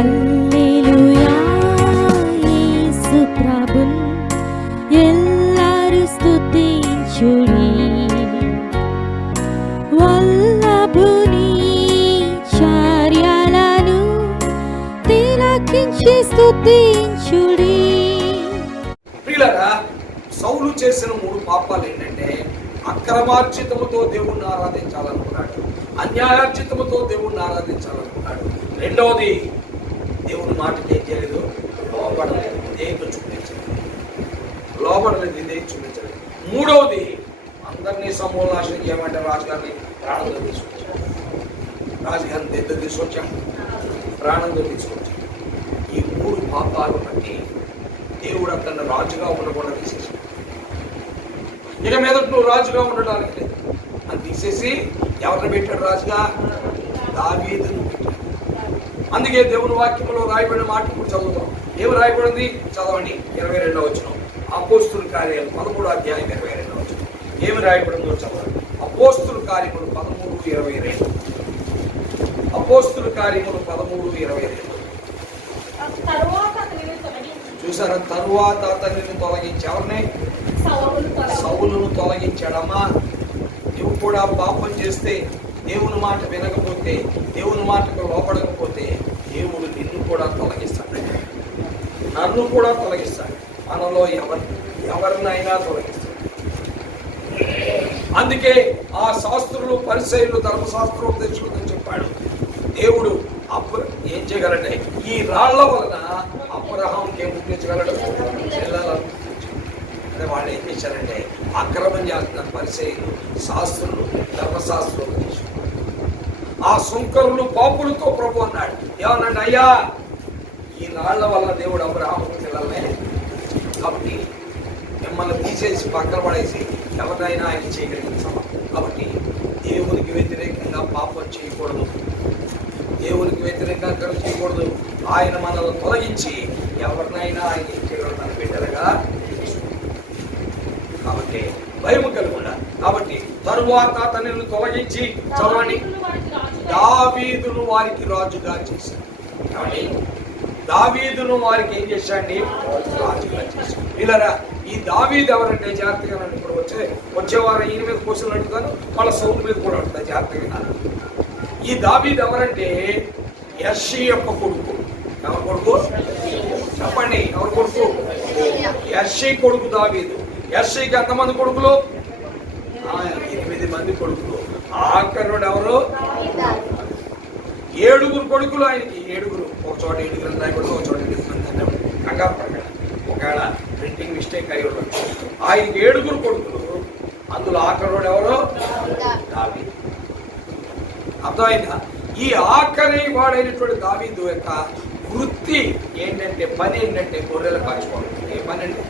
హల్లెలూయా యేసు ప్రభున్ ఎల్లరు స్తుతించుడి. వల్లభుని చర్యలను తిలకించి స్తుతించుడి. ప్రియులారా, సౌలు చేసిన 3 పాపాలు ఏంటంటే అక్రమార్జితముతో దేవుణ్ణి ఆరాధించాలనుకున్నాడు, అన్యాయార్జితముతో దేవుణ్ణి ఆరాధించాలనుకున్నాడు. రెండవది, దేవుని మాటకి ఏం చేయలేదు, లోబడలేదు, విధేయత చూపించలేదు, చూపించలేదు. మూడవది, అందరినీ సమూల నాశనం చేయమంటే రాజుగారిని ప్రాణంతో తీసుకొచ్చాడు, రాజుగారిని దగ్గర తీసుకొచ్చాము, ప్రాణంతో తీసుకొచ్చాము. ఈ 3 పాపాలు బట్టి దేవుడు అతన్ని రాజుగా ఉండకుండా తీసేసాడు. ఇక మీద నువ్వు రాజుగా ఉండడానికి లేదు అని తీసేసి ఎవరిని పెట్టాడు రాజుగా? దావీదును పెట్టాడు. అందుకే దేవుని వాక్యంలో రాయబడిన మాట ఇప్పుడు చదువుతాం. ఏమి రాయబడింది? చదవండి. 22వ వచనం, అపోస్తుల కార్యాలు 13వ అధ్యాయం 22వ వచనం. ఏమి రాయబడిందో చదవండి. అపోస్తుల కార్యములు 13:22. అపోస్తుల కార్యములు 13:22. చూసారా? తరువాత అతనిని తొలగించి ఎవరిని? సౌలును తొలగించాడమ్మా. నువ్వు కూడా పాపం చేస్తే, దేవుని మాట వినకపోతే, దేవుని మాటకు లోపడకపోతే దేవుడు నిన్ను కూడా తొలగిస్తాడు, నన్ను కూడా తొలగిస్తాడు, మనలో ఎవరినైనా తొలగిస్తాడు. అందుకే ఆ శాస్త్రులు, పరిసయ్యులు, ధర్మశాస్త్రోపదేశకులు చెప్పాడు, దేవుడు ఏం చేయగలంటే ఈ రాళ్ల వలన అబ్రహాంకి ఏం పుట్టించగలడు? పిల్లలను. అదే వాళ్ళు ఏం చేశారంటే అక్రమం చేస్తున్నారు పరిసయ్యులు, శాస్త్రులు, ధర్మశాస్త్రులు. ఆ సుంకరులు పాపులతో ప్రభు అన్నాడు, ఏమన్నాడు? అయ్యా, ఈ రాళ్ల వల్ల దేవుడు అబ్రహాంకు పిల్లలనే, కాబట్టి మిమ్మల్ని తీసేసి పక్కన పడేసి ఎవరినైనా ఆయన చేయగలిగిన. కాబట్టి దేవునికి వ్యతిరేకంగా పాపం చేయకూడదు, దేవునికి వ్యతిరేకంగా కరువు చేయకూడదు. ఆయన మనల్ని తొలగించి ఎవరినైనా ఆయన ఏం చేయగలుగుతాను బిడ్డలుగా. కాబట్టి భయం కలిగి ఉండాలి. కాబట్టి తరువాత అతనిని తొలగించి చదవండి, దావీదును వారికి రాజుగా చేశాడు. కాబట్టి దావీదును వారికి ఏం చేశాండి? రాజుగా చేశాడు. ఇలా ఈ దావీదు ఎవరంటే జాగ్రత్తగా నన్ను ఇప్పుడు వచ్చేవారం ఈయన మీద క్వశ్చన్లు అడుగుతాను, వాళ్ళ సౌండ్ మీద కూడా అడుగుతాను, జాగ్రత్తగా. ఈ దావీదు ఎవరంటే యెష్షీ యొక్క కొడుకు. ఎవరి కొడుకు చెప్పండి? ఎవరి కొడుకు? యెష్షీ కొడుకు దావీదు. యెష్షీకి ఎంతమంది కొడుకులు? 8 మంది కొడుకులు. ఆఖరుడు ఎవరు? 7 కొడుకులు ఆయనకి. 7, ఒక చోట 7 రాయకూడదు, ఒక చోట 8 మంది. కంగారు పడగల, ఒకవేళ ప్రింటింగ్ మిస్టేక్ అయి ఉండదు. ఆయనకి 7 కొడుకులు. అందులో ఆఖరుడు ఎవరు? దావీదు. అర్థమైందా? ఈ ఆఖరి వాడైనటువంటి దావీదు యొక్క వృత్తి ఏంటంటే, పని ఏంటంటే గొర్రెలు కాచుకోవడం. ఏ పని అంటే?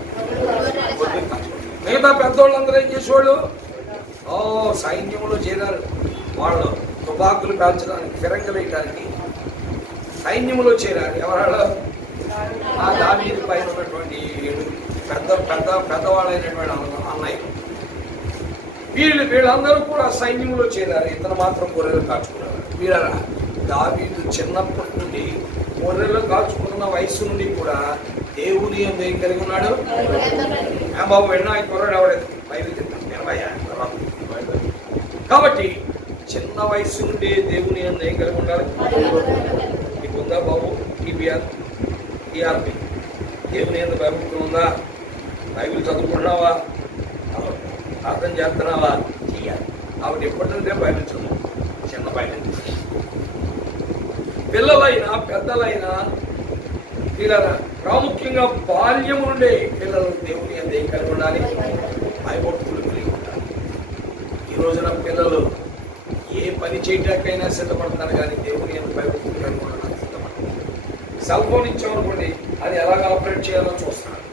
గొర్రెలు కాచుకోవడం. మిగతా పెద్దోళ్ళందరూ ఏం చేసేవాళ్ళు? సైన్యంలో చేరారు. వాళ్ళు తుపాకులు కాల్చడానికి, ఫిరంగులు వేయడానికి సైన్యంలో చేరారు. ఎవరు? ఆ దావీదు పైన ఉన్నటువంటి 7 పెద్దవాళ్ళైనటువంటి అన్నయ్యలు. వీళ్ళందరూ కూడా సైన్యంలో చేరారు. ఇతను మాత్రం గొర్రెలు కాచుకున్నారు. వీళ్ళరా, దావీదు చిన్నప్పటి నుండి గొర్రెలు కాచుకున్న వయసు నుండి కూడా దేవుని ఏం కలిగి ఉన్నాడు. బాబు వెన్నా గొర్రెలు ఎవడైతే బయలు తింటాను. కాబట్టి చిన్న వయసు నుండి దేవుని ఏం కలిగి ఉండాలి. నీకు ఉందా బాబు? టీఆర్పి దేవుని ఏం భయభక్తులు ఉందా? బైబిల్ చదువుకున్నావా? అర్థం చేస్తున్నావా? చెయ్యాలి. కాబట్టి ఎప్పటికంటే బైబిల్ చదువు, చిన్న బైబిల్. పిల్లలైనా పెద్దలైనా పిల్లల ప్రాముఖ్యంగా బాల్యము నుండే పిల్లలు దేవుని అందే కలిగి ఉండాలి, భయభక్తులు కలిగి ఉండాలి. ఈ రోజున పిల్లలు ఏ పని చేయటానికైనా సిద్ధపడతారు, కానీ దేవుని అందు భయభక్తులు కలిగి ఉండడానికి సిద్ధపడతారు. సెల్ ఫోన్ ఇచ్చామనుకోండి, అది ఎలాగ ఆపరేట్ చేయాలో చూస్తున్నాడు.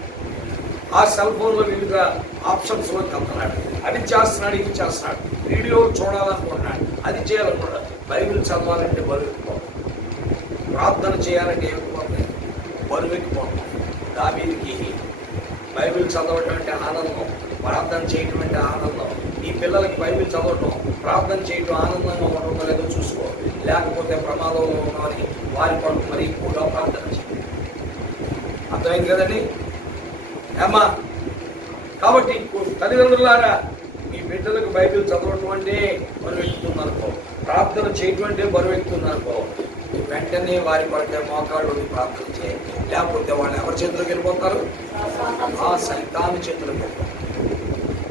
ఆ సెల్ ఫోన్లో వివిధ ఆప్షన్స్లోకి వెళ్తున్నాడు. అది చేస్తున్నాడు, ఇది చేస్తున్నాడు. వీడియో చూడాలనుకుంటున్నాడు, అది చేయాలనుకున్నాడు. బైబిల్ చదవాలంటే బరువెక్కిపోతుంది, ప్రార్థన చేయాలంటే ఎక్కుపోతుంది, బరువెక్కిపోతుంది. దావీదుకి బైబిల్ చదవటం అంటే ఆనందం, ప్రార్థన చేయటం అంటే ఆనందం. ఈ పిల్లలకి బైబిల్ చదవటం, ప్రార్థన చేయటం, ఆనందంగా ఉండడం లేదో చూసుకో. లేకపోతే ప్రమాదంలో ఉన్నామని వారి పట్ల మరి ఎక్కువగా ప్రార్థన చేయాలి. అర్థమైంది కదండి ఏమ్మా? కాబట్టి తల్లిదండ్రులారా, మీ బిడ్డలకు బైబిల్ చదవటం అంటే బరువెక్కుతుందనుకో, ప్రార్థన చేయటం అంటే బరువెక్కుతుందనుకో, వెంటనే వారి పడితే మోకాళ్ళు ప్రార్థన చేయాలి. లేకపోతే వాళ్ళు ఎవరి చేతులకు వెళ్ళిపోతారు? ఆ సైతాను చేతులకు వెళ్ళిపోతారు.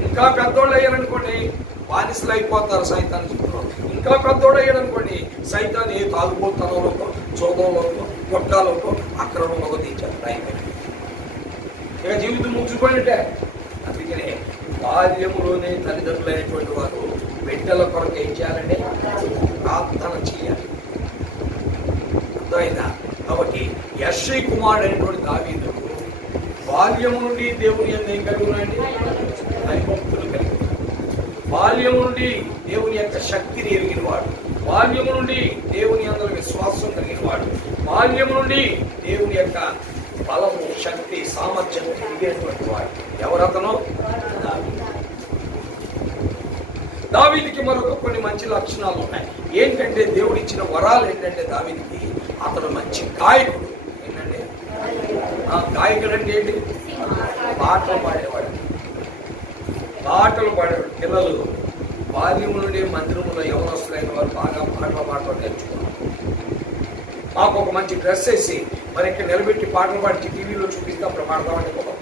ఇంకా పెద్దోళ్ళు అయ్యారనుకోండి, బానిసలు అయిపోతారు సైతాన్ చేతుల్లో. ఇంకా పెద్దోడు అయ్యారనుకోండి, సైతాన్ ఏ తాగుపోతానోకో, చోదంలోకో, గొట్టాలోకో, అక్రమంలోకో తీర్చేస్తారు. ఇక జీవితం ముగిసిపోయినట్టే. అందుకనే బాల్యములోనే తల్లిదండ్రులైనటువంటి వారు బిడ్డల కొరకు ఏం చేయాలంటే ప్రార్థన చేయాలి. అర్థమైందా? కాబట్టి యెష్షయి కుమారుడు అయినటువంటి దావీదు బాల్యము నుండి దేవుని యందు ఏం కలిగి ఉన్నాయండి? భయభక్తులు కలిగి ఉన్నాడు. బాల్యము నుండి దేవుని యొక్క శక్తిని ఎరిగిన వాడు, బాల్యము నుండి దేవుని యందు విశ్వాసం కలిగిన వాడు, బాల్యము నుండి దేవుని యొక్క బలము, శక్తి, సామర్థ్యం కలిగేటువంటి వాడు. ఎవరతను? దావీదుకి మరొక కొన్ని మంచి లక్షణాలు ఉన్నాయి. ఏంటంటే దేవుడు ఇచ్చిన వరాలు ఏంటంటే దావీదుకి అతడు మంచి గాయకుడు. ఏంటంటే గాయకుడు అంటే ఏంటి? పాటలు పాడేవాడు. పాటలు పాడేవాడు. పిల్లలు బాల్యం నుండి మందిరంలో యవనస్తులైన వారు బాగా పాటలు పాడటం నేర్చుకున్నారు. మాకు ఒక మంచి డ్రెస్ వేసి మరి ఇక్కడ నిలబెట్టి పాటలు పాడి టీవీలో చూపిస్తే అప్పుడు పాడతామని ఒక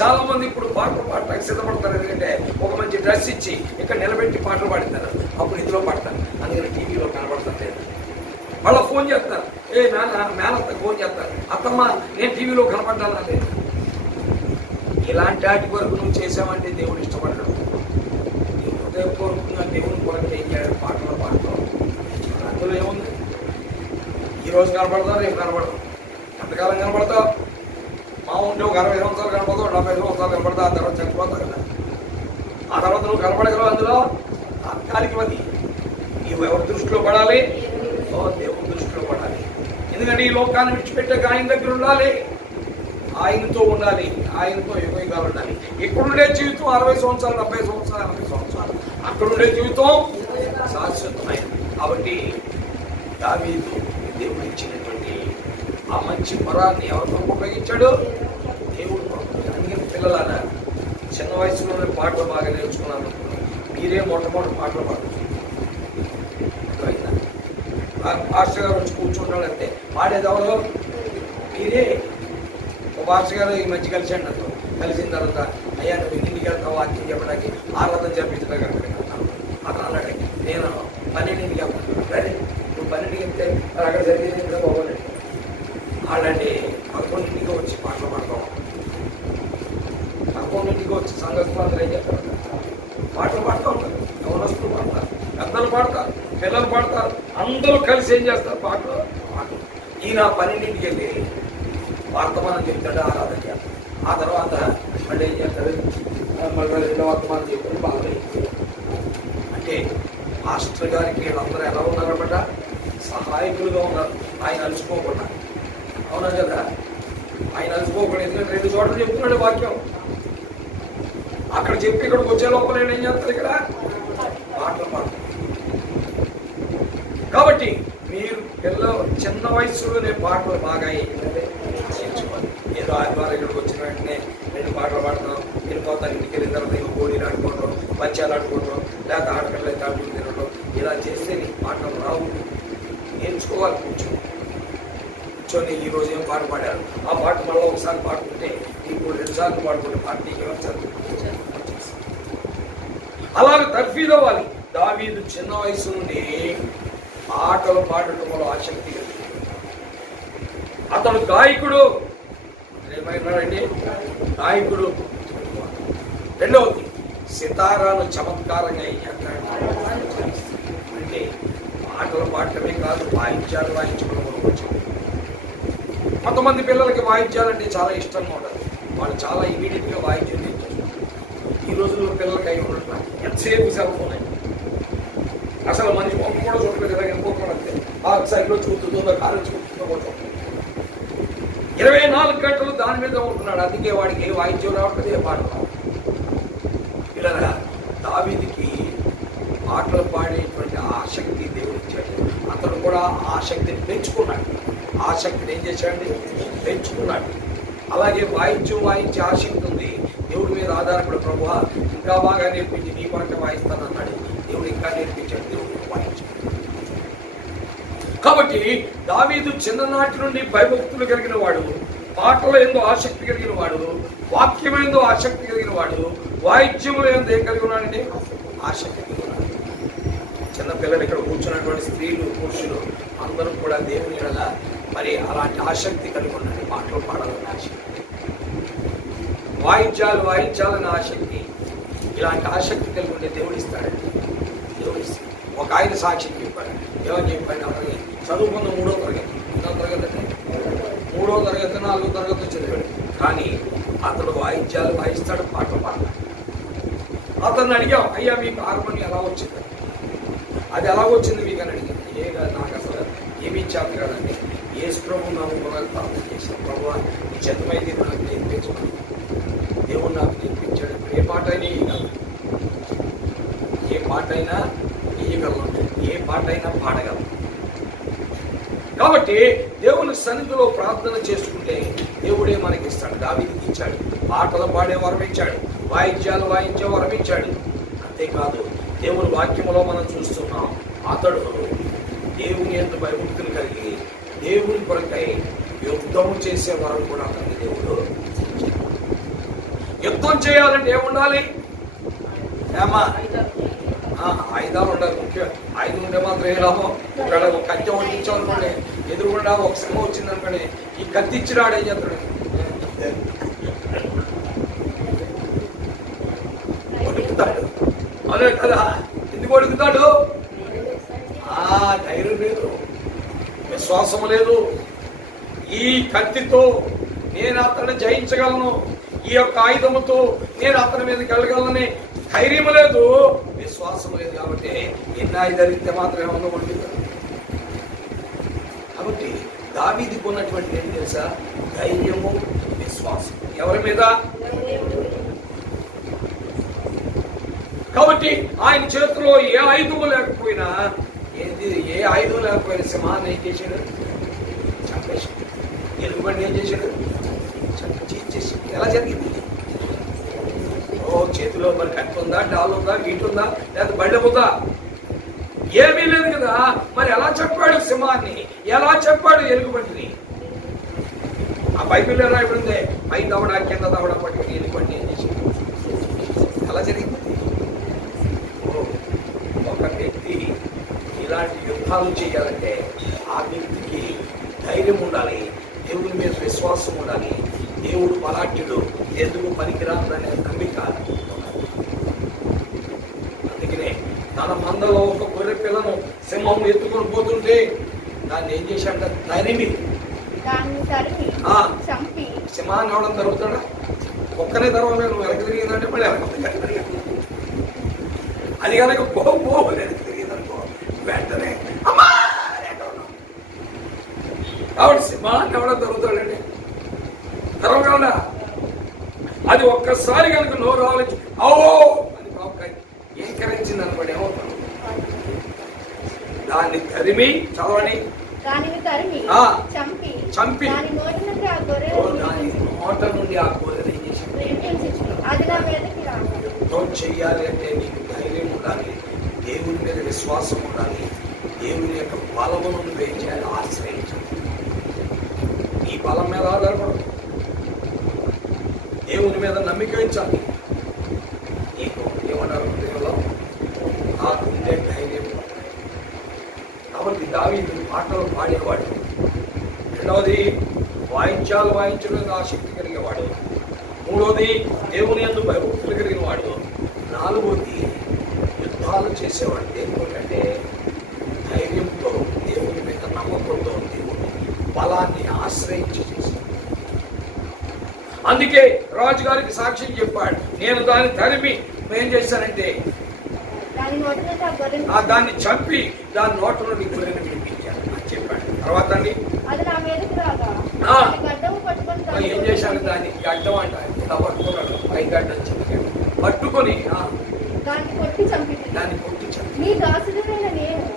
చాలా మంది ఇప్పుడు పాటలు పాడటానికి సిద్ధపడతారు. ఎందుకంటే ఒక మంచి డ్రెస్ ఇచ్చి ఇక్కడ నిలబెట్టి పాటలు పాడతారు, అప్పుడు ఇందులో పాడతారు. అందుకని టీవీలో కనబడతారు లేదు. మళ్ళీ ఫోన్ చేస్తారు, మేనత్త ఫోన్ చేస్తారు, అత్తమ్మ నేను టీవీలో కనపడ్డానా లేదు. ఇలాంటి వాటి వరకు నువ్వు చేసావంటే దేవుడు ఇష్టపడ్డాడు. నీ హృదయపూర్వకంగా దేవుని కొరకు ఏం చేయాలి? పాటలు పాడతావు. అందులో ఏముంది? ఈరోజు కనపడతావు, రేపు కనపడతావు. ఎంతకాలం కనపడతావు? మా ఉంటే ఒక 60 సంవత్సరాలు కనపడతావు, 70 సంవత్సరాలు కనపడతావు. ఆ తర్వాత చనిపోతావు కదా. ఆ తర్వాత నువ్వు కనపడగలవు. అందులో తాత్కాలికమది. నీవు ఎవరి దృష్టిలో పడాలి? దేవుని దృష్టిలో పడాలి. ఎందుకంటే ఈ లోకాన్ని విడిచిపెట్టాక ఆయన దగ్గర ఉండాలి, ఆయనతో ఉండాలి, ఆయనతో యుగంగా ఉండాలి. ఇక్కడుండే జీవితం 60 సంవత్సరాలు, 70 సంవత్సరాలు, 80 సంవత్సరాలు. అక్కడుండే జీవితం శాశ్వతమైనది. కాబట్టి దావీదు దేవుడు ఇచ్చినటువంటి ఆ మంచి వరాన్ని ఎవరితో ఉపయోగించాడు? దేవుడు. అందుకని పిల్లలారా, చిన్న వయసులోనే పాటలు బాగా నేర్చుకున్నాను. మీరే మొట్టమొదటి పాటలు పాడుతుంది. మాస్టర్ గారు వచ్చి కూర్చుంటాడంటే పాడేది ఎవరు? మీరే. ఒక మాస్టర్ గారు ఈ మధ్య కలిసాడు నాతో. కలిసిన తర్వాత అయ్యా నువ్వు ఇంటికి వెళ్తావు వాక్యం చెప్పడానికి, ఆరాధన చేపించడానికి అక్కడికి వెళ్తాను. అతను అన్నాడు, నేను 12ంటికి వెళ్తాను. సరే నువ్వు 12ంటికి వెళ్తే అక్కడ జరిగేది బాగోలేదు. అలాంటి 11ంటికి వచ్చి పాటలు పాడతాం. 11ంటికి వచ్చి సంగతులు ఏం చెప్తారు? పాటలు పాడుతూ ఉంటారు. యవనస్తులు పాడతారు, పెద్దలు పాడతారు, పిల్లలు పాడతారు, అందరూ కలిసి ఏం చేస్తారు? పాటలు. ఈయన 12ంటికి వెళ్ళి వర్తమానం చెప్తాడు, ఆరాధన చేస్తాడు. ఆ తర్వాత మళ్ళీ ఏం చేస్తాడు? మళ్ళీ 2వ వర్తమానం చెప్తాడు. బాగా అంటే మాస్టర్ గారికి వీళ్ళందరూ ఎలా ఉన్నారన్నమాట? సహాయకులుగా ఉన్నారు. ఆయన అలుచుకోకుండా. అవునా కదా? ఆయన అలుచుకోకుండా. ఎందుకంటే 2 చోట్ల చెప్తున్నాడు వాక్యం. అక్కడ చెప్పి ఇక్కడికి వచ్చే లోపల ఏం చేస్తారు? ఇక్కడ పాటలు పాడతారు. కాబట్టి మీరు పిల్లలు చిన్న వయసులోనే పాటలు బాగా నేర్చుకోవాలి. ఏదో ఆదివారం ఇక్కడికి వచ్చిన వెంటనే 2 పాటలు పాడతాం, వెళ్ళిపోతాను. ఇంటికి వెళ్ళిన తర్వాత ఇంకా గోళీలు ఆడుకోవడం, బచ్చాలు ఆడుకోవడం, లేకపోతే ఆడపిల్లలు అయితే ఆడుకుని తినడం. ఇలా చేస్తే నీకు పాటలు రావు. నేర్చుకోవాలి. కూర్చొని ఈరోజు ఏం పాట పాడారు, ఆ పాట మళ్ళీ ఒకసారి పాడుకుంటే నీకు 2 సార్లు పాడుకుంటే పాట నీకు వచ్చారు. అలాగే తర్ఫీదు అవ్వాలి. దావీదు చిన్న వయసు నుండి ఆటలు పాడటంలో ఆసక్తి కలిగి అతడు గాయకుడు. ఏమైనాడండి? గాయకుడు. రెండవది సితారాను చమత్కారంగా ఏం చేస్తాడు అంటే ఆటలు పాడటమే కాదు, వాయిద్యాలు వాయించడం వచ్చింది. కొంతమంది పిల్లలకి వాయిద్యాలంటే చాలా ఇష్టంగా ఉండదు. వాళ్ళు చాలా ఇమీడియట్గా వాయిద్యం నేర్చుకుంటారు. ఈ రోజుల్లో పిల్లలకి అయి ఉండటం ఎంతసేపు సెల్ ఫోన్ అయింది. అసలు మంచి మొక్క కూడా చూడలేదు. ఇలాగ వెళ్ళిపోతామంటే ఆ సైడ్లో చూస్తుందో కారు చూస్తుందో పోతాం. 24 గంటలు దాని మీద ఉంటున్నాడు. అందుకే వాడికి ఏ వాయిద్యం రావట్లేదు, ఏ పాట రావట్లేదు. ఇలా దావీదుకి పాటలు పాడేటువంటి ఆసక్తి దేవుడు ఇచ్చాడు. అతను కూడా ఆసక్తిని పెంచుకున్నాడు. ఆసక్తిని ఏం చేశాడండి? పెంచుకున్నాడు. అలాగే వాయించే ఆసక్తి ఉంది. దేవుడి మీద ఆధారపడి ప్రభువా ఇంకా బాగా నేర్పించి నీ కొరకే వాయిస్తాను అన్నాడు. దేవుడు ఇంకా నేర్పించాడు. దేవుడిని వాయించాడు. కాబట్టి దావీదు చిన్ననాటి నుండి భయభక్తులు కలిగిన వాడు, పాటల ఎందు ఆసక్తి కలిగిన వాడు, వాక్యం ఎందు ఆసక్తి కలిగిన వాడు, వాయిద్యములు ఎందు ఏం కలిగి ఉన్నాడండి? ఆసక్తి కలిగి ఉన్నాడు. చిన్నపిల్లలు ఇక్కడ కూర్చున్నటువంటి స్త్రీలు పురుషులు అందరూ కూడా దేవుని ఎడల మరి అలాంటి ఆసక్తి కలిగి ఉన్నాడు. పాటలు పాడాలని ఆసక్తి, వాయిద్యాలు వాయించాలని ఆసక్తి, ఇలాంటి ఆసక్తి కలిగి ఉంటే దేవుడు ఇస్తాడండి. దేవుడు ఇస్తాడు. ఒక ఆయన సాక్ష్యం చెప్పాడు. ఏమని చెప్పాడు? అతని చదువుకున్న 3వ తరగతి, 4వ తరగతి 4వ తరగతి చదివాడు. కానీ అతడు వాయిద్యాలు వాయిస్తాడు, పాటలు పాడతాడు. అతన్ని అడిగాం, అయ్యా మీకు హార్మోనియం ఎలా వచ్చింది? అది ఎలా వచ్చింది మీకు అని అడిగింది. నాకు అసలు ఏమీ చేత కదండి. యేసు ప్రభు నమ్ముకోవాలి ప్రార్థన చేశాను. ప్రభు ఈ చెత్తమైతే నాకు నేర్పించు. దేవుడు నాకు నేర్పించాడు. ఏ పాట అయినా ఇవ్వగలను, ఏ పాట అయినా ఇవ్వగలను, ఏ పాట అయినా పాడగలను. కాబట్టి దేవుని సన్నిధిలో ప్రార్థన చేసుకుంటే దేవుడే మనకి ఇస్తాడు. దావీదుకి ఇచ్చాడు. పాటలు పాడే వరం ఇచ్చాడు, వాయిద్యాలు వాయించే వరం ఇచ్చాడు. అంతేకాదు దేవుని వాక్యములో మనం చూస్తున్నాం, అతడు దేవుని యందు భయభక్తులు కలిగి దేవుని కొరకై యుద్ధము చేసే వరం కూడా అతన్ని దేవుడు. యుద్ధం చేయాలంటే ఏముండాలి? ఏమా ఆయుధాలు ఉండాలి. ముఖ్యం ఆయుధం ఉంటే మాత్రం ఏ లాభం? ఇక్కడ ఒక కత్తి వండించాం అనుకోండి, ఎదురుకుండా ఒక శ్రమ వచ్చింది అనుకోండి, ఈ కత్తి ఇచ్చినాడు ఏం చేస్తాడు? వణుకుతాడు. అదే కదా, ఎందుకు వణుకుతాడు? ధైర్యం లేదు, విశ్వాసం లేదు. ఈ కత్తితో నేను అతన్ని జయించగలను, ఈ యొక్క ఆయుధముతో నేను అతని మీదకి వెళ్ళగలనని ధైర్యం లేదు, విశ్వాసం లేదు. కాబట్టి ఎన్ని ఆయుధాలు ఇస్తే మాత్రమే ఉండకూడదు. కాబట్టి దావీదుకు ఉన్నటువంటి ఏం తెలుసా? ధైర్యము, విశ్వాసం. ఎవరి మీద? కాబట్టి ఆయన చేతిలో ఏ ఆయుధము లేకపోయినా, ఏ ఆయుధం లేకపోయినా సింహాన్ని ఏం చేశాడు? చంపేశాడు. ఎలుగుబండి ఏం చేశాడు? చంపేసి. ఎలా జరిగింది? చేతిలో మరి కత్తి ఉందా, డాల్ ఉందా, గీటు ఉందా, లేదా బండి ఉందా? ఏమీ లేదు కదా. మరి ఎలా చెప్పాడు సింహాన్ని? ఎలా చెప్పాడు ఎలుగుబంటిని? ఆ బైబిల్లో రాయబడిందే, పై దవడ కింద దవడ పట్టుకుని ఎలుగుబంటి ఏం చేసి ఎలా జరిగింది? ఒక వ్యక్తి ఇలాంటి యుద్ధాలు చేయాలంటే ఆ వ్యక్తికి ధైర్యం ఉండాలి, దేవుని మీద విశ్వాసం ఉండాలి. దేవుడు బలాఢ్యుడు, ఎందుకు పనికిరాదనే నమ్మిక. అందుకనే తన మందలో ఒక గొర్రె పిల్లను సింహం ఎత్తుకొని పోతుంటే దాన్ని ఏం చేశాడ? తరిమి సింహాన్ని అవడం జరుగుతాడా? ఒక్కనే తర్వాత నువ్వు వెనక్కి తిరిగిందంటే మళ్ళీ అది కనుక వెనక్కి తిరిగిందనుకో వెంటనే అమ్మా. కాబట్టి సింహాన్ని అవడం జరుగుతాడండి, తెరవగలడా? అది ఒక్కసారి కనుక నోరు ఆలోచి ఓ అని బాబు ఏకరించింది అనుకోండి, ఏమవుతాను? దాన్ని తరిమి చదవని చంపి దాని నోట నుండి ఆ గొర్రెని చెయ్యాలి అంటే నీకు ధైర్యం ఉండాలి, దేవుని మీద విశ్వాసం ఉండాలి, దేవుని యొక్క బలమును నువ్వేం చేయాలి? ఆశ్రయించాలి. ఈ బలం మీద ఆధారపడదు, దేవుని మీద నమ్మిక ఉంచాలి. నీకు ఏమన్నారు? హృదయంలో ఆ గుండె ధైర్యం. కాబట్టి దావీదు పాటలు పాడేవాడు. రెండవది వాయించాలు వాయించడం ఆసక్తి కలిగేవాడు. మూడవది దేవుని యందు భయభక్తులు కలిగిన వాడు. నాలుగవది యుద్ధాలు చేసేవాడు. దేనికంటే ధైర్యంతో, దేవుని మీద నమ్మకంతో, దేవుని బలాన్ని ఆశ్రయించి చేశాడు. అందుకే రాజుగారికి సాక్ష్యం చెప్పాడు, నేను దాన్ని తరిమి ఏం చేశానంటే దాన్ని చంపి దాని నోట నుండి గొర్రెని విడిపించాను అని చెప్పాడు. తర్వాత అండి ఏం చేశాను? దాన్ని గడ్డం అంట ఇలా పట్టుకున్నాడు, పై గడ్డం పట్టుకొని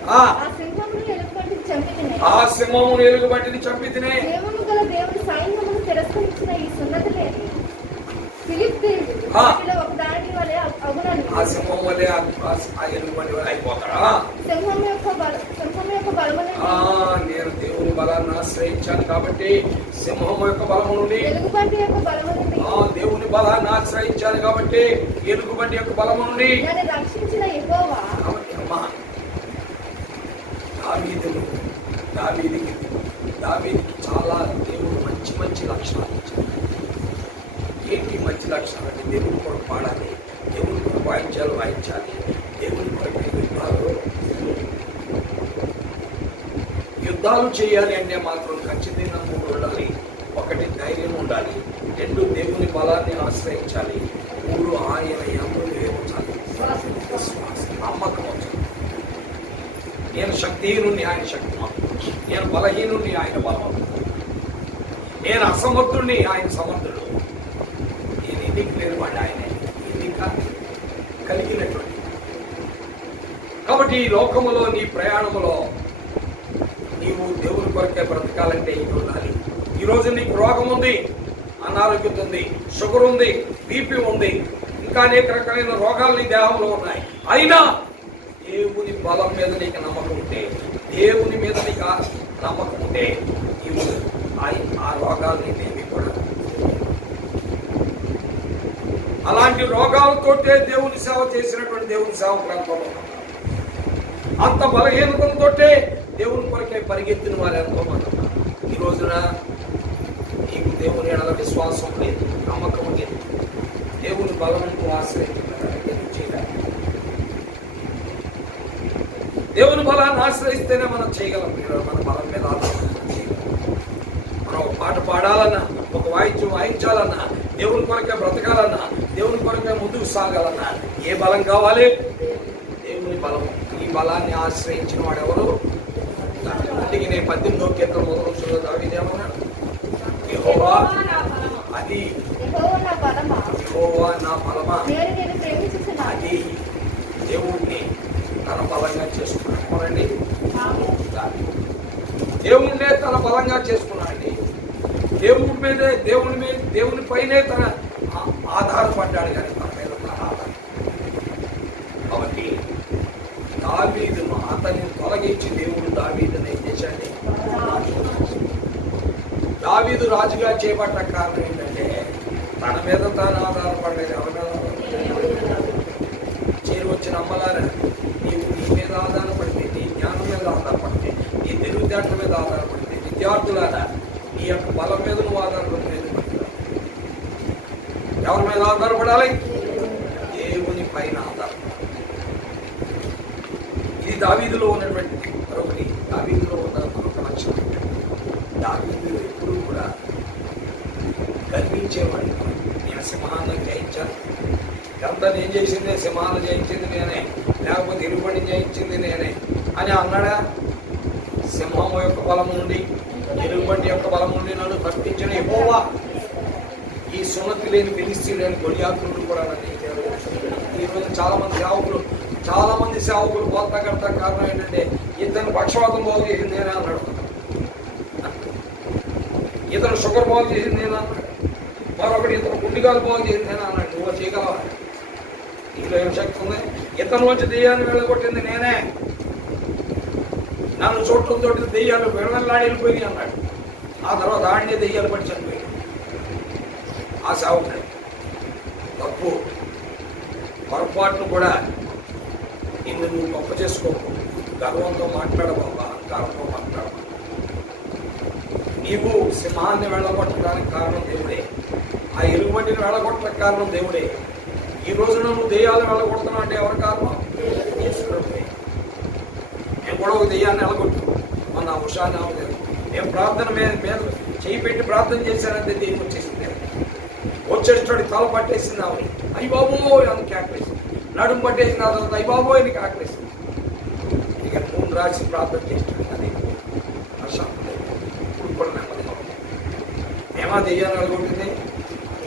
ఆ సింహమును ఎలుగుబంటిని చంపితిని. ఆ సింహమును ఎలుగుబంటిని చంపితినే. జీవము గల దేవుని సైన్యమును తిరస్కరించిన ఈ సున్నతిని ఫిలిప్పీ ఆ. వాటిలో ఒక దాని వలె అగునని. ఆ సింహం వల్లే ఆ ఎలుగుబంటి వల్ల అయిపోతాడా? సింహం యొక్క బలమును నేను దేవుని బలాన్ని ఆశ్రయించాను కాబట్టి సింహం యొక్క బలము నుండి, ఎలుగుబంటి యొక్క బలమును దేవుని బలాన్ని ఆశ్రయించాను కాబట్టి ఎలుగుబంటి యొక్క బలము నుండి నన్ను రక్షించిన యెహోవా. కాబట్టి అమ్మా దావీదుకి చాలా దేవుడు మంచి మంచి లక్షణాలు ఇచ్చాడు. ఏంటి మంచి లక్షణాలు అంటే దేవుని కొరకు పాడాలి, దేవుని కొరకు వాయించాలి, దేవుని కొరకు యుద్ధాలు చేయాలి అంటే మాత్రం ఖచ్చితంగా మూడు ఉండాలి. ఒకటి ధైర్యం ఉండాలి, రెండు దేవుని బలాన్ని ఆశ్రయించాలి, మూడు ఆయన ఎముడు ఏమవుతాలి, నమ్మకం అవుతుంది. నేను శక్తిహీనుని, ఆయన శక్తిమంతుడు. నేను బలహీనుని, ఆయన బలవంతుడు. నేను అసమర్థుడిని, ఆయన సమర్థుడు. నేను ఎన్నిక లేని వాడిని, ఆయన ఎన్నిక కలిగినటువంటి. కాబట్టి ఈ లోకములో నీ ప్రయాణములో నీవు దేవుని కొరకే బ్రతకాలంటే ఇది ఉండాలి. ఈరోజు నీకు రోగం ఉంది, అనారోగ్యం ఉంది, షుగర్ ఉంది, బీపీ ఉంది, ఇంకా అనేక రకమైన రోగాలు నీ దేహంలో ఉన్నాయి. అయినా దేవుని బలం మీద నీకు నమ్మకం ఉంటే, దేవుని మీద నీకు నమ్మకం ఉంటే నీవు ఆ రోగాల్ని ఏమి కూడా. అలాంటి రోగాలతోటే దేవుని సేవ చేసినటువంటి దేవుని సేవకులు అంత బలహీనతతో దేవుని కొరకే పరిగెత్తిన వారు ఎంతో మంది ఉన్నారు. ఈ రోజున నీకు దేవుని ఎడల విశ్వాసం లేదు, నమ్మకం లేదు, దేవుని బలమును ఆశ్రయించాలి. దేవుని బలాన్ని ఆశ్రయిస్తేనే మనం చేయగలం. మన బలం మీద మనం ఒక పాట పాడాలన్నా, ఒక వాయిద్యం వాయించాలన్నా, దేవుని కొరకే బ్రతకాలన్నా, దేవుని కొరకే ముందుకు సాగాలన్నా ఏ బలం కావాలి? దేవుని బలం. ఈ బలాన్ని ఆశ్రయించిన వాడు ఎవరు? అందుకే నేను 18వ కీర్తన మొదలు దావీదేమన్నా, యెహోవా అది యెహోవా నా బలమా, అది దేవుణ్ణి తన బలంగా చేసుకున్నాడు. దేవుణ్ణే తన బలంగా చేసుకున్నాడండి. దేవుని పైనే తన ఆధారపడ్డాడు, కానీ తన మీద తన ఆధారం. కాబట్టి దావీదును అతన్ని తొలగించి దేవుడు దావీదును ఏం చేశాడు? దావీదు రాజుగా చేపట్ట కారణం ఏంటంటే తన మీద తాను ఆధారపడలేదు. చేరు వచ్చిన అమ్మలారా, నీవు నీ మీద ఆధారపడితే, నీ జ్ఞానం మీద ఆధారపడితే, నీ తెలివితేటల మీద ఆధారపడితే, విద్యార్థులారా నీ యొక్క బలం మీద నువ్వు ఆధారపడలేదు. ఎవరి మీద ఆధారపడాలి? దేవుని పైన ఆధారపడాలి. ఇది దావీదులో ఉన్నటువంటి మరొకటి. దావీదులో ఉన్న మరొక లక్షణం, దావీదు ఎప్పుడూ కూడా గర్వించేవాడు. నేను సింహాన్ని జయించాను, ఇదంతా నేను చేసిందే, సింహాన్ని జయించింది నేనే, లేకపోతే ఇరుబడిని జయించింది నేనే అని అన్నాడా? సింహం యొక్క బలం నుండి, ఎలుగుబంటి యొక్క బలం నుండి నన్ను తప్పించిన యెహోవా. ఈ సున్నతి లేని ఫిలిష్తీయుడైన గొలియాతును కూడా నన్ను. ఈరోజు చాలా మంది సేవకులు పోతాగట్ట కారణం ఏంటంటే ఇతను పక్షవాతం బాగు చేసింది నేనే అన్నాడు, ఇతను షుగర్ బాగు చేసింది నేనే అన్నాడు, మరొకటి ఇతను గుండెగాలు బాగు చేసింది నేనే అన్నాడు. నువ్వు చేయగలవా? ఇంట్లో ఏం శక్తి ఉంది? ఇతను వచ్చి దెయ్యాన్ని వెళ్ళగొట్టింది నేనే, నన్ను చోట్లతో దెయ్యాలు వెళ్ళలాడి వెళ్ళిపోయి అన్నాడు. ఆ తర్వాత ఆడినే దెయ్యాలు పట్టి చనిపోయాడు ఆ సేవకుడు. తప్పు, పొరపాటును కూడా నిన్ను నువ్వు గొప్ప చేసుకోకు. గర్వంతో మాట్లాడబాబా, అహంకారంతో మాట్లాడబా. నీవు సింహాన్ని వెళ్ళగొట్టడానికి కారణం దేవుడే, ఆ ఎలుగుబంటిని వెళ్ళగొట్టడానికి కారణం దేవుడే. ఈ రోజున నువ్వు దెయ్యాలను వెళ్ళగొడుతున్నావు అంటే ఎవరి కారణం? మేము కూడా ఒక దెయ్యాన్ని వెళ్ళగొట్టు. మన ఉషాన్ని అవ్వలేదు. మేము ప్రార్థన మీద చేయి పెట్టి ప్రార్థన చేశానంటే దెయ్యం వచ్చేసింది. వచ్చేటోడి తల పట్టేసింది ఆమె, అయ్యి బాబోయ్ అని కేకలేసింది. నడుము పట్టేసిన తర్వాత అయ్యి బాబోయ్ అని కేకలేసింది. ఇక నూనె రాసి ప్రార్థన చేస్తాడు. అది ప్రశాంతం. ఇప్పుడు కూడా నెమ్మదిగా మేమా దెయ్యాన్ని వెళ్ళగొట్టింది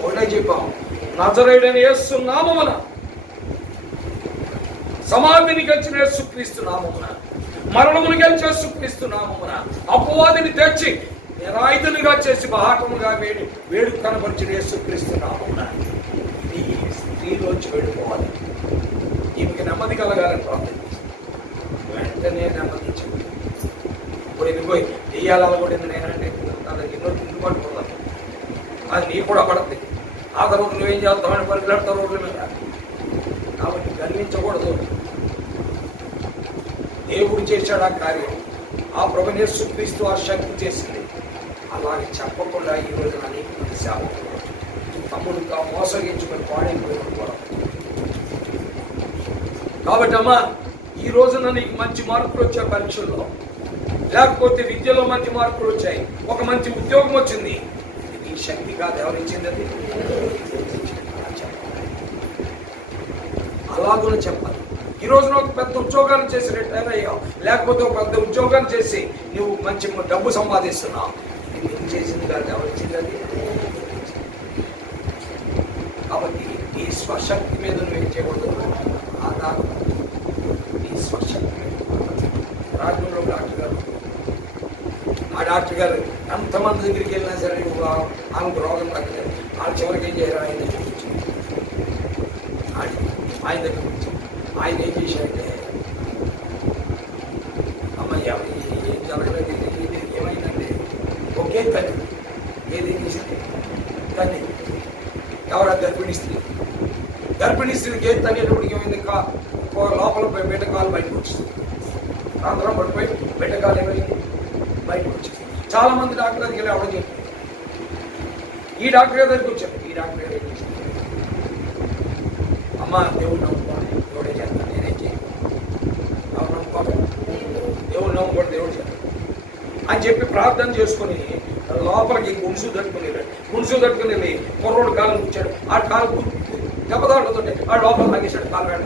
ఒకటే చెప్పాం, నజరేయుడైన యేసు నామమున, సమాధిని గెలిచిన యేసుక్రీస్తు నామమున మరణమును గెలిచి యేసుక్రీస్తు నామమున అపవాదిని తెచ్చి నిరాయుధునిగా చేసి బహాటముగా వేడుక కనపరిచిన యేసుక్రీస్తు నామమున ఈ స్త్రీలోంచి వెళ్ళిపోవాలి. ఈమెకి నెమ్మది కలగాలని ప్రార్థించి వెంటనే నెమ్మదించింది. ఇప్పుడు ఇది పోయి దెయ్యాలు కూడా నేనంటే ఎన్నో తిండి పట్టుకున్నాను, అది నీ కూడా పడుతుంది. ఆ తర్వాత నువ్వేం చేస్తామని పరిగెడతావు రోడ్ల మీద. కాబట్టి గర్వించకూడదు. దేవుడు చేశాడు ఆ కార్యం, ఆ ప్రభుని యేసుక్రీస్తు ఆ శక్తి చేసింది. అలాగే చెప్పకుండా ఈ రోజు అనేక మంది సేవకులు తమ్ముడు మోసగించుకొని పాడైపోయిన కూడా. కాబట్టి అమ్మా, ఈ రోజున నీకు మంచి మార్కులు వచ్చాయి పరీక్షల్లో, లేకపోతే విద్యలో మంచి మార్కులు వచ్చాయి, ఒక మంచి ఉద్యోగం వచ్చింది, ఈ శక్తి కాదు ఎవరిచ్చింది? అది అలాగూ చెప్పాలి. ఈ రోజున ఒక పెద్ద ఉద్యోగాన్ని చేసి రిటైర్ అయ్యావు, లేకపోతే ఒక పెద్ద ఉద్యోగాన్ని చేసి నువ్వు మంచి డబ్బు సంపాదిస్తున్నావు, నువ్వు చేసింది కాదు ఎవరిచ్చింది? అది. కాబట్టి ఈ స్వశక్తి మీద నువ్వు ఏం చేయకూడదు, ఆధారం ఈ స్వశక్తి మీద. రాజమండ్రిలో డాక్టర్ గారు, ఆ డాక్టర్ గారు ఎంతమంది దగ్గరికి వెళ్ళినా సరే నువ్వు ఆమెకు రోగం తగ్గలేదు. వాళ్ళు చివరికి ఏం చేయరు, ఆయన దగ్గర ఆయన దగ్గర ఆయన ఏం చేశాడంటే, అమ్మయ్య ఏం జరగలేదు, ఏమైందంటే ఒకే తల్లి ఏది చేసింది తల్లి. ఎవరా? గర్భిణీ స్త్రీకి ఏది తగ్గేటప్పటికి ఏమైంది, లోపల బిడ్డ కాలు బయటకు వచ్చింది. అందరం పడిపోయి బిడ్డ కాలు ఏమైంది బయటకు వచ్చింది. చాలా మంది డాక్టర్ దగ్గరికి వెళ్ళి అవడం చెప్పి ఈ డాక్టర్ గారి దగ్గరికి వచ్చారు. ఈ డాక్టర్ గారు ఏం చేసింది, అమ్మ దేవుడు నమ్ముకోవాలి, దేవుడే చేస్తాను, నేనేం చేయను, ఎవరు నమ్ముకోవాలి, దేవుడు నమ్ముకోండి, దేవుడు చేస్తాను అని చెప్పి ప్రార్థన చేసుకుని లోపలికి గుంసు తట్టుకుని వెళ్ళి కుర్రోడు కాలం కూర్చాడు. ఆ కాలు దెబ్బతాడుతుంటే ఆ లోపల లాగేశాడు, కాలు వేడ.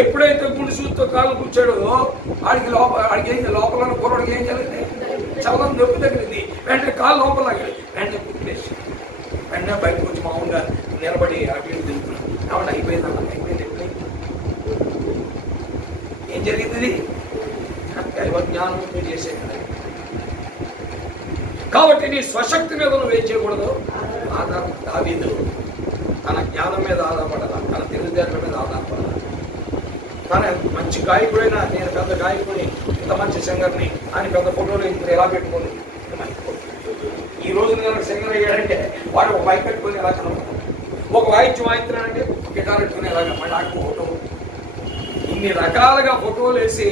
ఎప్పుడైతే గుంసుతో కాలు కూర్చాడో ఆడికి ఏం లోపల కుర్రోడికి ఏం జరిగింది, చాలా నొప్పి తగిలింది. వెంటనే కాలు లోపల లాగాడు, వెంటనే కుట్టేసి వెంటనే బయటకు వచ్చి మామూలుగా నిలబడి అటు ఇటు తిరుగుతున్నాడు. కాబట్టి అయిపోయిందన్న, అయిపోయింది. ఏం జరిగింది? దైవ జ్ఞానంతో చేసే కదా. కాబట్టి నీ స్వశక్తి మీద నువ్వు ఏం చేయకూడదు, దావీదు తన జ్ఞానం మీద ఆధారపడాల, తన తెలివితేటల మీద ఆధారపడాలి. తన మంచి గాయకుడైనా, నేను పెద్ద గాయకుని, ఇంత మంచి సింగర్ని అని పెద్ద ఫోటోలు ఇంత ఎలా పెట్టుకోండి. ఈ రోజు నేను సింగర్ అయ్యాడంటే వాడు ఒక బైక్ పెట్టుకుని ఎలా కనబడతాడు, ఒక వాయిద్యం వాయిస్తున్నాడంటే గిటార్ పెట్టుకుని ఎలాగ మళ్ళీ ఫోటో. ఇన్ని రకాలుగా ఫోటోలు వేసి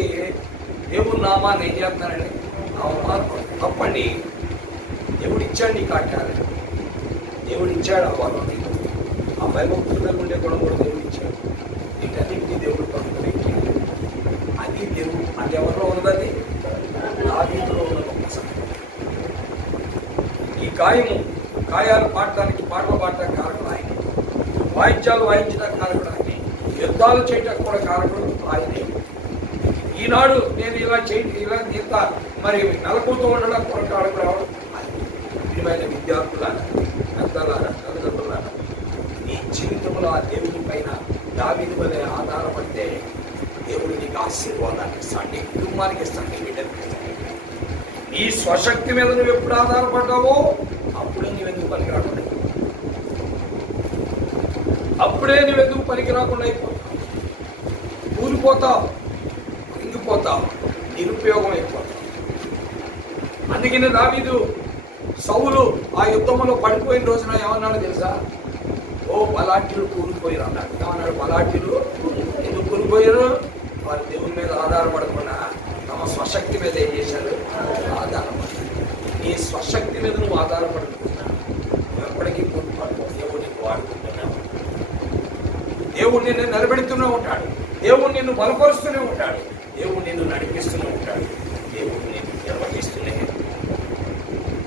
దేవుడు నామాన్ని ఏం చేస్తున్నానండి, తప్పండి. దేవుడు ఇచ్చాడు నీకు ఆచారు, దేవుడు ఇచ్చాడు అవ్వాలి, ఆ భయభక్తులు ఉండే గుణం కూడా దేవుడు ఇచ్చాడు. వీటన్నింటినీ దేవుడు పంపిణీ. అది దేవుడు, అది ఎవరిలో ఉన్నది, దావీదులో ఉన్న గొప్ప సంగతి. ఈ గాయాలు పాడటానికి, పాటలు పాడటానికి కారకుడు ఆయన, వాయిద్యాలు వాయించడానికి కారకుడు ఆయన, యుద్ధాలు చేయడానికి కూడా కారకుడు ఆయనే. ఈనాడు నేను ఇలా ఇంత మరి నెలకొతూ ఉండడానికి కూడా కారకుడు రావడం ప్రియమైన విద్యార్థులారా, పెద్దలారా, తల్లిదండ్రులారా, నీ జీవితంలో ఆ దేవుని పైన దావీదు వలె ఆధారపడితే దేవుడు నీకు ఆశీర్వాదాన్ని ఇస్తాడు, నీ కుటుంబానికి ఇస్తాడు, నీ బిడ్డకి ఇస్తాడు. నీ స్వశక్తి మీద నువ్వు ఎప్పుడు ఆధారపడ్డావో అప్పుడే నువ్వెందుకు పనికి రాకుండా అయిపోతావు, కూలిపోతావు, ఇంగిపోతావు, నిరుపయోగం అయిపోతావు. అందుకనే దావీదు సౌలు ఆ యుద్ధంలో పడిపోయిన రోజున ఏమన్నాడు తెలుసా? ఓ బలాఢ్యులు కూలిపోయారు అన్నాడు. ఏమన్నాడు? బలాఢ్యులు ఎందుకు కూలిపోయారు? వారు దేవుని మీద ఆధారపడకుండా తమ స్వశక్తి మీద ఏం చేశారు? ఆధారపడ్డారు. నీ స్వశక్తి మీద నువ్వు ఆధారపడుతున్నా నువ్వు ఎప్పటికీ కూలిపడతావు. దేవుడు నీకు వాడుకుంటున్నావు, దేవుడు నిన్ను నిలబెడుతూనే ఉంటాడు, దేవుడు నిన్ను బలపరుస్తూనే ఉంటాడు, దేవుడు నిన్ను నడిపిస్తూనే ఉంటాడు, దేవుడు నిన్ను నిర్వహిస్తూనే.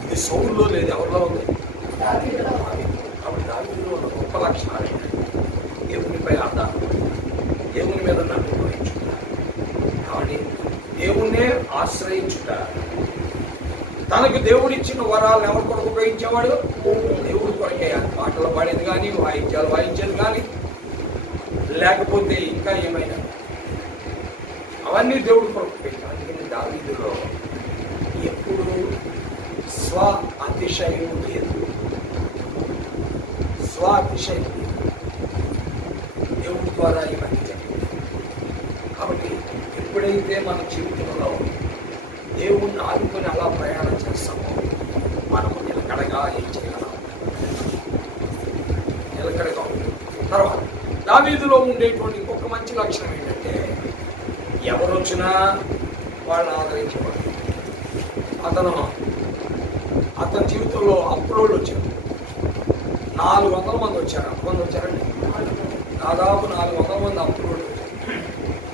ఇది సౌలులో లేదు, ఎవరిలో ఉంది? కాబట్టి దావీదులో ఉన్న గొప్ప లక్షణాలు ఏంటంటే దేవునిపై ఆధారం, దేవుని మీద నమ్మకం వహించుట. కాబట్టి దేవుణ్ణే ఆశ్రయించుట. తనకు దేవుడిచ్చిన వరాలను ఎవరి కొరకు ఉపయోగించేవాడు? దేవుడి కొరకే. పాటలు పాడేది కానీ, వాయిద్యాలు వాయించేది కానీ, లేకపోతే ఇంకా ఏమైనా అవన్నీ దేవుడు కొరకు పెట్టాడు. అందుకని దావీదులో ఎప్పుడు స్వ అతిశయం లేదు, స్వ అతిశయం లేదు. దేవుడి ద్వారా ఇవన్నీ జరిగింది. కాబట్టి ఎప్పుడైతే మన జీవితంలో దేవుణ్ణి ఆదుకొని అలా ప్రయాణం చేస్తామో మనము నిలకడగా ఏం చేయగలం, నిలకడగా ఉంటుంది. తర్వాత దావీదులో ఉండేటువంటి ఇంకొక మంచి లక్షణం ఏంటంటే ఎవరు వచ్చినా వాళ్ళని ఆదరించేవాడు. అతని జీవితంలో అప్రోళ్ళు వచ్చారు. 400 మంది వచ్చారు. ఎంతమంది వచ్చారండి? దాదాపు 400 మంది అప్రోళ్ళు వచ్చారు.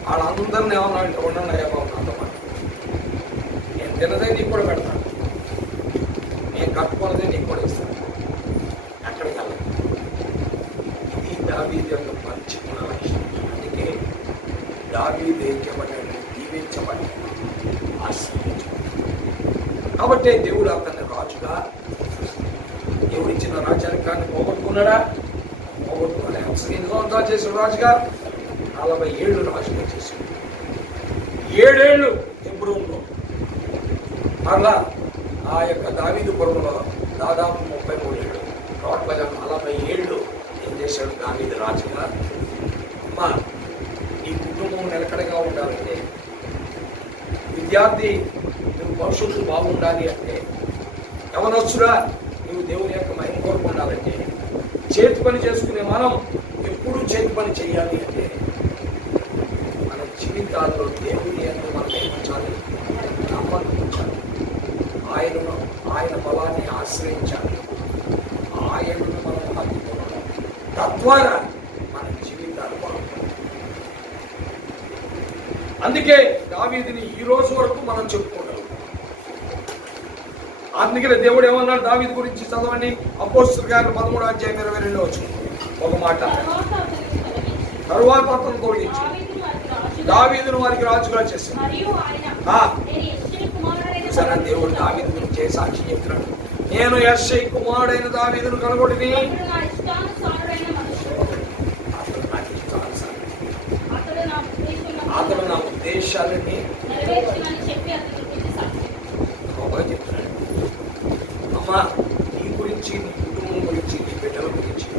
వాళ్ళందరినీ ఏమన్నా అంటే ఉండండి అయ్యా బాబు నాతో పాటు, నేను తినదే నీకు కూడా పెడతాను, నేను కట్టుకున్నదే నీకు కూడా ఇస్తాను, ఎక్కడికి వెళ్ళాలి. ఇది దావీదు యొక్క మంచి గుణలక్షణం. అందుకే దావీదు ఏం చేయబడ్డాడు? దీవించబడ్డాడు, ఆశీర్వదించబడ్డాడు. కాబట్టి దేవుడు అతన్ని రాజుగా, దేవుడు ఇచ్చిన రాజ్యాధికారాన్ని పోగొట్టుకున్నాడా? పోగొట్టుకోలే. ఎన్ని సంవత్సరాలు చేసిన రాజుగా? 40 ఏళ్ళు రాజుగా చేశాడు. 7 ఏళ్ళు హెబ్రోనులో, మరలా ఆ యొక్క దావీదు పురంలో దాదాపు 33 ఏళ్ళు, టోటల్గా 40 ఏళ్ళు ఏం చేశాడు దావీదు రాజుగా. అమ్మా, ఈ కుటుంబం నిలకడగా ఉండాలంటే, విద్యార్థి నువ్వు భవిష్యత్తు బాగుండాలి అంటే, యవనస్తుడా నువ్వు దేవుని యొక్క మహిమ కొరకు ఉండాలంటే, చేతి పని చేసుకునే మనం ఎప్పుడూ చేతి పని చేయాలి అంటే మన జీవితాల్లో దేవుని యందు మనం ఏమించాలి? నమ్మకం ఉంచాలి. ఆయన బలాన్ని ఆశ్రయించాలి. ఆయనను మనం హత్తుకోవాలి. తద్వారా మన జీవితాలు బాగుంటాయి. అందుకే దావీదుని ఈ రోజు వరకు మనం చెప్పుకోగలం. అందుకనే దేవుడు ఏమన్నాడు దావీదు గురించి? చదవండి, అపోస్తలుల కార్యాలు 13వ అధ్యాయం 22వ వచనం. ఒక మాట, తరువాత అతను తొలగించి దావీదును వారికి రాజుగా చేశాడు. సరే, దేవుడు దావీదు గురించి సాక్షి చెప్తున్నాడు. నేను యెష్షై కుమారుడైన దావీదును కనుగొని అతడు నా ఉద్దేశాలని చెప్తున్నాడు. అమ్మా, నీ గురించి, నీ కుటుంబం గురించి, నీ బిడ్డల గురించి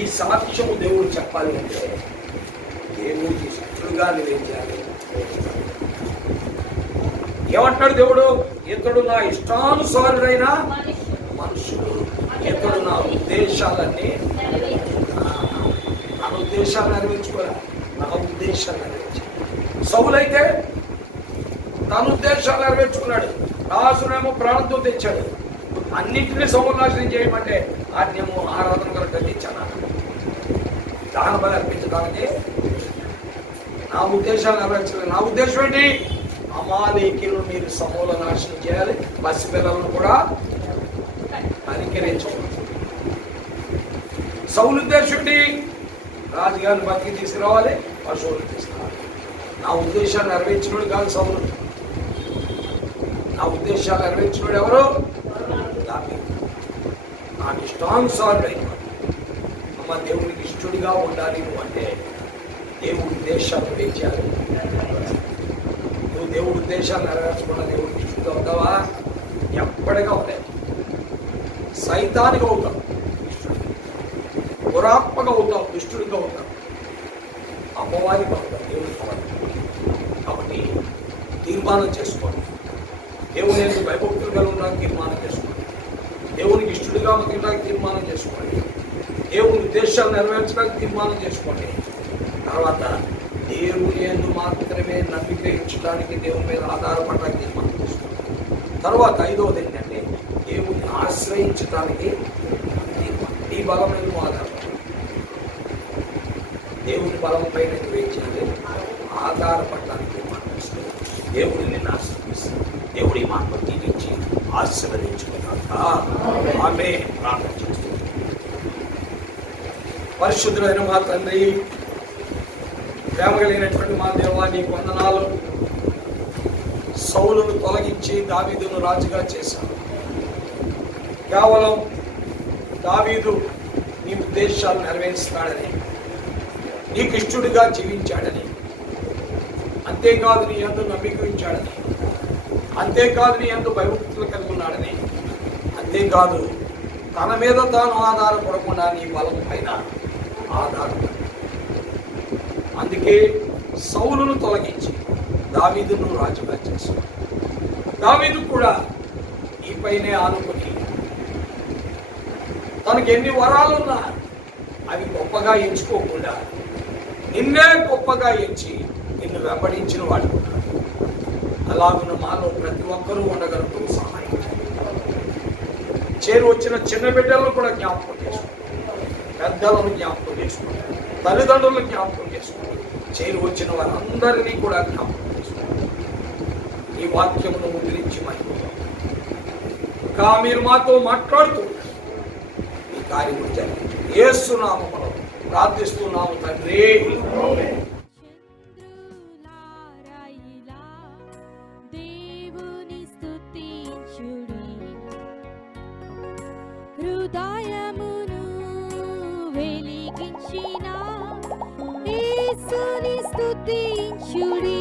ఈ సాక్ష్యము దేవుడు చెప్పాలి అంటే దేవుడికి శత్రుగా నువ్వేం చేయాలి? ఏమంటాడు దేవుడు? ఇతడు నా ఇష్టానుసారుడైన మనుషుడు, ఇతడు నా ఉద్దేశాలన్నీ, నా ఉద్దేశాలు నెరవేర్చుకోరా, నా ఉద్దేశాలు నెరవేర్చు. సౌలైతే తన ఉద్దేశాలు నెరవేర్చుకున్నాడు. రాజునేమో ప్రాణంతో తెచ్చాడు. అన్నింటినీ సౌనాశనం చేయమంటే ఆజ్ఞము ఆరాధన కరెక్ట్గా తెచ్చాను. దాని బలి అర్పించడానికి నా ఉద్దేశాలు నెరవేర్చలేదు. నా ఉద్దేశం ఏంటి? అమాలేకీలను మీరు సమూల నాశనం చేయాలి, పసిపిల్లలను కూడా పరికరించకూడదు. సౌలు ఉద్దేశం ఏంటి? రాజుగారిని బతికి తీసుకురావాలి, పశువులు తీసుకురావాలి. నా ఉద్దేశాలు నెరవేర్చినోడు కాదు సౌలు. నా ఉద్దేశాలు నెరవేర్చినోడు ఎవరు? నాకు ఇష్టానుసారుడైన అమ్మ, దేవునికి ఇష్టడిగా ఉండాలి నువ్వు అంటే దేవుడి ఉద్దేశాలు నెరవేర్చాలి. నువ్వు దేవుడి ఉద్దేశాలు నెరవేర్చకుండా దేవుడికి ఇష్టంగా అవుతావా? ఎప్పటిగా అవుతాయి. సైతానిగా అవుతావు, పురాత్మగా అవుతావు, దుష్టుడిగా అవుతావు, అమ్మవారికి అవుతావు, దేవుడికి అవుతావు. కాబట్టి తీర్మానం చేసుకోండి. దేవుని ఎందుకు భయభక్తులు కలిగి ఉండడానికి తీర్మానం చేసుకోండి. దేవునికి ఇష్టడిగా బతకడానికి తీర్మానం చేసుకోండి. దేవుని ఉద్దేశాలు నెరవేర్చడానికి తీర్మానం చేసుకోండి. తర్వాత దేవుని యందు మాత్రమే నమ్మిక ఇచ్చడానికి, దేవుని మీద ఆధారపడడానికి తీర్మానం చేసుకోండి. తర్వాత 5వది ఏంటంటే దేవుని ఆశ్రయించడానికి తీర్మానం. నీ బలం మీద నువ్వు ఆధారపడాలి. దేవుని బలం పైన నువ్వేం చేయాలి? ఆధారపడడానికి తీర్మానం చేసుకోండి. దేవుడిని నిన్ను ఆశ్రయిస్తాడు. దేవుడి మాటలు దీవించి ఆశీర్వదించుకున్నాక ఆమె ప్రార్థన చేస్తుంది. పరిశుద్ధులైన మా తండ్రి, ప్రేమ కలిగినటువంటి మా దేవా, నీకు వందనాలు. సౌలును తొలగించి దావీదును రాజుగా చేశాను. కేవలం దావీదు నీ ఉద్దేశాలు నెరవేరుస్తాడని, నీకు ఇష్టడిగా జీవించాడని, అంతేకాదు నీ యందు నమ్మిక ఉంచాడని, అంతేకాదు నీ యందు భయభక్తులు కలిగి ఉన్నాడని, అంతేకాదు తన మీద తాను ఆధారపడకుండా నీ బలం పైన ఆధారపడి, అందుకే సౌలును తొలగించి దావీదును రాజుగా చేశాడు. దావీదు కూడా ఈ పైనే ఆనుకుని తనకు ఎన్ని వరాలున్నా అవి గొప్పగా ఎంచుకోకుండా నిన్నే గొప్పగా ఎంచి నిన్ను వెంబడించిన వాడు. అలాగున్న మాలో ప్రతి ఒక్కరూ ఉండగలుగుతూ సహాయం చేరు వచ్చిన చిన్న బిడ్డలను కూడా జ్ఞాపకం చేసుకోండి, పెద్దలను జ్ఞాపకం చేసుకోండి, తల్లిదండ్రులను జ్ఞాపకం చేసుకోండి, చేరు వచ్చిన వారందరినీ కూడా జ్ఞాపకం చేసుకోండి. ఈ వాక్యమును ముద్రించి ఇంకా మీరు మాతో మాట్లాడుతూ ఈ కార్యము జరిగింది. యేసు నామములో ప్రార్థిస్తున్నాము తండ్రి. చంద్రులారాయిలా దేవుని స్తుతించుడి, హృదయమును వెలిగించిన యేసుని స్తుతించుడి.